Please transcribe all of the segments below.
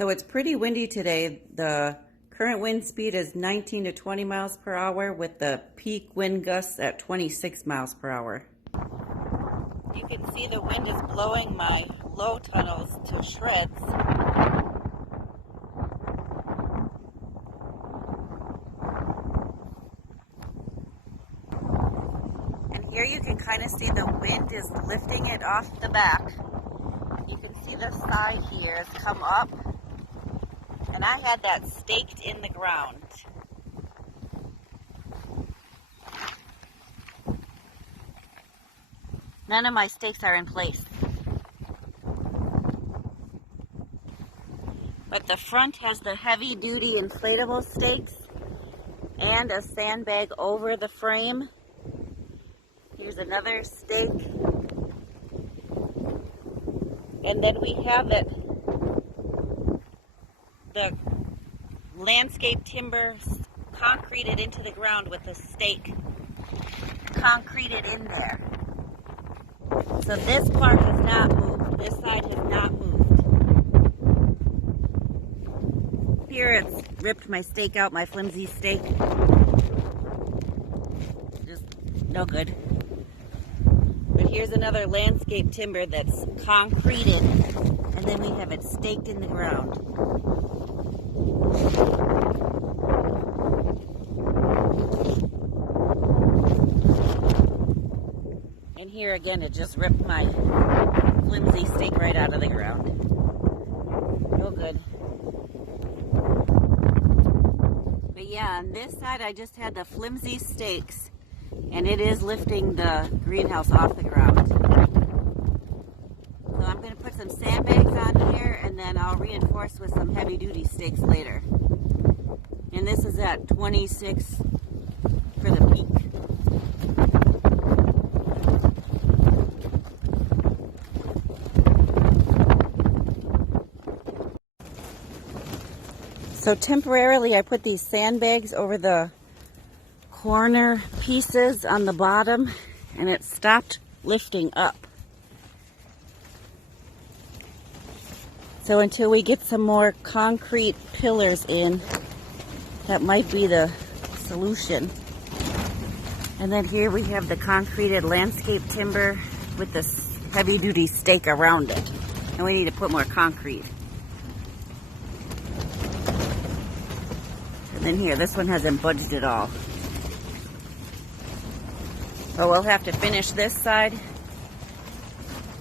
So it's pretty windy today. The current wind speed is 19 to 20 miles per hour with the peak wind gusts at 26 miles per hour. You can see the wind is blowing my low tunnels to shreds. And here you can kind of see the wind is lifting it off the back. You can see the side here has come up. And I had that staked in the ground. None of my stakes are in place. But the front has the heavy-duty inflatable stakes and a sandbag over the frame. Here's another stake. And then we have the landscape timber concreted into the ground with a stake concreted in there. So this part has not moved. This side has not moved. Here it's ripped my stake out, my flimsy stake. Just no good. But here's another landscape timber that's concreted, and then we have it staked in the ground. And here again, it just ripped my flimsy stake right out of the ground. No good. But yeah, on this side I just had the flimsy stakes, and it is lifting the greenhouse off the ground. So I'm going to put some sandbags on here, and then I'll reinforce with some heavy-duty stakes later. And this is at 26 for the peak. So temporarily I put these sandbags over the corner pieces on the bottom, and it stopped lifting up. So until we get some more concrete pillars in, that might be the solution. And then here we have the concreted landscape timber with this heavy-duty stake around it. And we need to put more concrete. And then here, this one hasn't budged at all. So we'll have to finish this side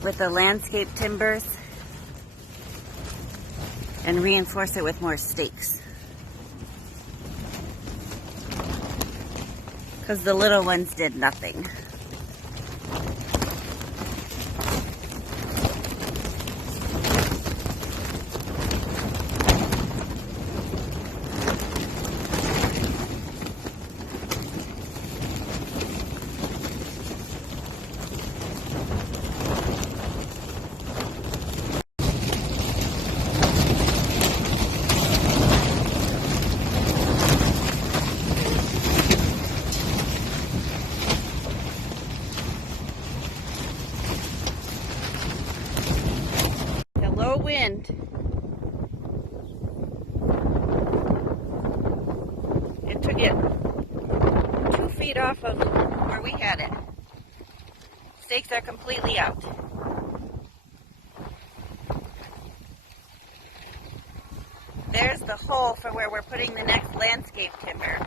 with the landscape timbers and reinforce it with more stakes. Because the little ones did nothing. Low wind. It took it 2 feet off of where we had it. Stakes are completely out. There's the hole for where we're putting the next landscape timber.